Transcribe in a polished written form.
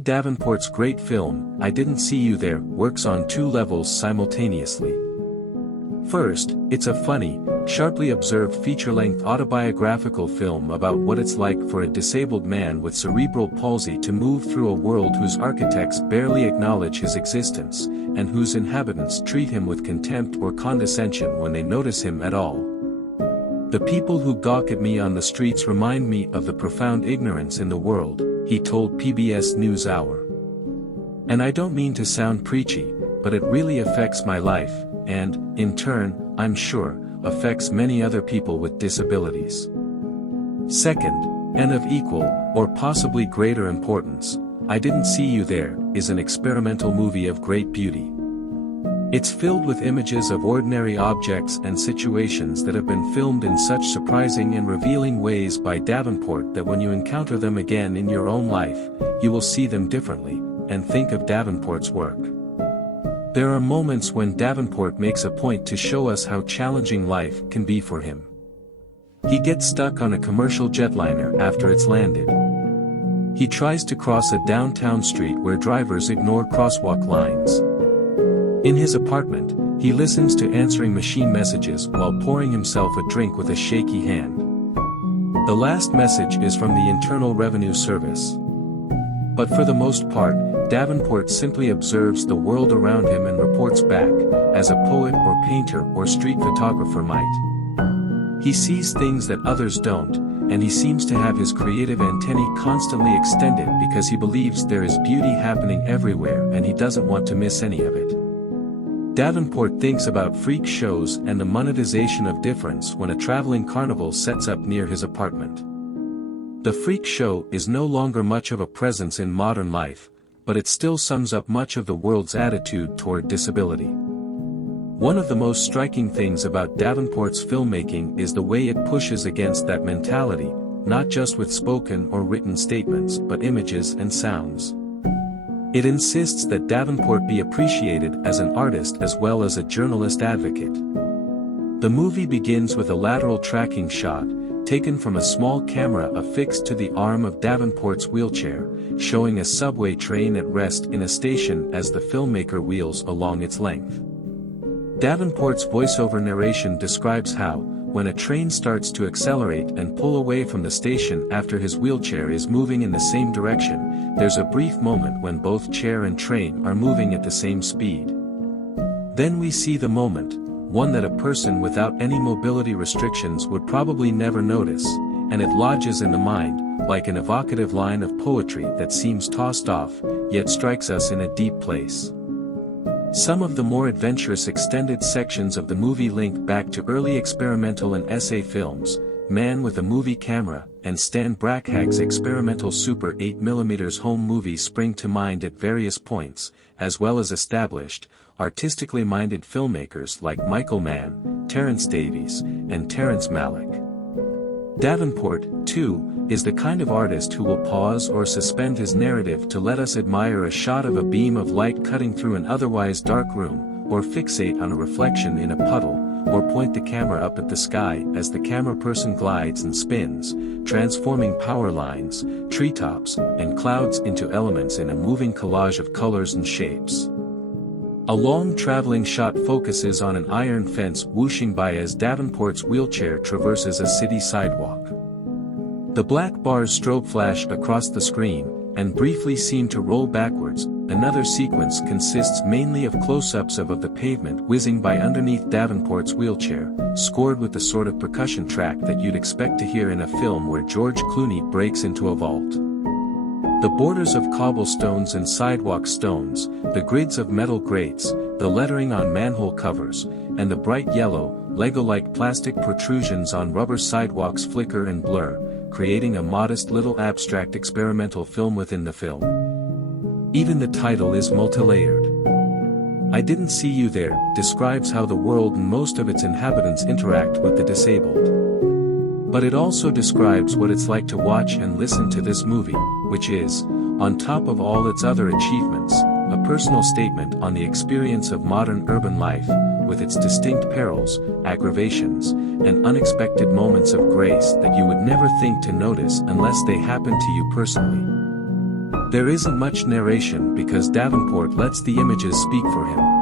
Reid Davenport's great film, I Didn't See You There, works on two levels simultaneously. First, it's a funny, sharply observed feature-length autobiographical film about what it's like for a disabled man with cerebral palsy to move through a world whose architects barely acknowledge his existence, and whose inhabitants treat him with contempt or condescension when they notice him at all. "The people who gawk at me on the streets remind me of the profound ignorance in the world," he told PBS NewsHour. "And I don't mean to sound preachy, but it really affects my life, and, in turn, I'm sure, affects many other people with disabilities." Second, and of equal, or possibly greater importance, I Didn't See You There, is an experimental movie of great beauty. It's filled with images of ordinary objects and situations that have been filmed in such surprising and revealing ways by Davenport that when you encounter them again in your own life, you will see them differently, and think of Davenport's work. There are moments when Davenport makes a point to show us how challenging life can be for him. He gets stuck on a commercial jetliner after it's landed. He tries to cross a downtown street where drivers ignore crosswalk lines. In his apartment, he listens to answering machine messages while pouring himself a drink with a shaky hand. The last message is from the Internal Revenue Service. But for the most part, Davenport simply observes the world around him and reports back, as a poet or painter or street photographer might. He sees things that others don't, and he seems to have his creative antennae constantly extended because he believes there is beauty happening everywhere and he doesn't want to miss any of it. Davenport thinks about freak shows and the monetization of difference when a traveling carnival sets up near his apartment. The freak show is no longer much of a presence in modern life, but it still sums up much of the world's attitude toward disability. One of the most striking things about Davenport's filmmaking is the way it pushes against that mentality, not just with spoken or written statements but images and sounds. It insists that Davenport be appreciated as an artist as well as a journalist advocate. The movie begins with a lateral tracking shot, taken from a small camera affixed to the arm of Davenport's wheelchair, showing a subway train at rest in a station as the filmmaker wheels along its length. Davenport's voiceover narration describes how, when a train starts to accelerate and pull away from the station after his wheelchair is moving in the same direction, there's a brief moment when both chair and train are moving at the same speed. Then we see the moment, one that a person without any mobility restrictions would probably never notice, and it lodges in the mind, like an evocative line of poetry that seems tossed off, yet strikes us in a deep place. Some of the more adventurous extended sections of the movie link back to early experimental and essay films, Man with a Movie Camera, and Stan Brakhag's experimental Super 8mm home movies spring to mind at various points, as well as established, artistically minded filmmakers like Michael Mann, Terence Davies, and Terrence Malick. Davenport, too, is the kind of artist who will pause or suspend his narrative to let us admire a shot of a beam of light cutting through an otherwise dark room, or fixate on a reflection in a puddle, or point the camera up at the sky as the camera person glides and spins, transforming power lines, treetops, and clouds into elements in a moving collage of colors and shapes. A long traveling shot focuses on an iron fence whooshing by as Davenport's wheelchair traverses a city sidewalk. The black bars strobe flash across the screen, and briefly seem to roll backwards. Another sequence consists mainly of close-ups of the pavement whizzing by underneath Davenport's wheelchair, scored with the sort of percussion track that you'd expect to hear in a film where George Clooney breaks into a vault. The borders of cobblestones and sidewalk stones, the grids of metal grates, the lettering on manhole covers, and the bright yellow, Lego-like plastic protrusions on rubber sidewalks flicker and blur, creating a modest little abstract experimental film within the film. Even the title is multilayered. I Didn't See You There describes how the world and most of its inhabitants interact with the disabled. But it also describes what it's like to watch and listen to this movie, which is, on top of all its other achievements, a personal statement on the experience of modern urban life, with its distinct perils, aggravations, and unexpected moments of grace that you would never think to notice unless they happen to you personally. There isn't much narration because Davenport lets the images speak for him.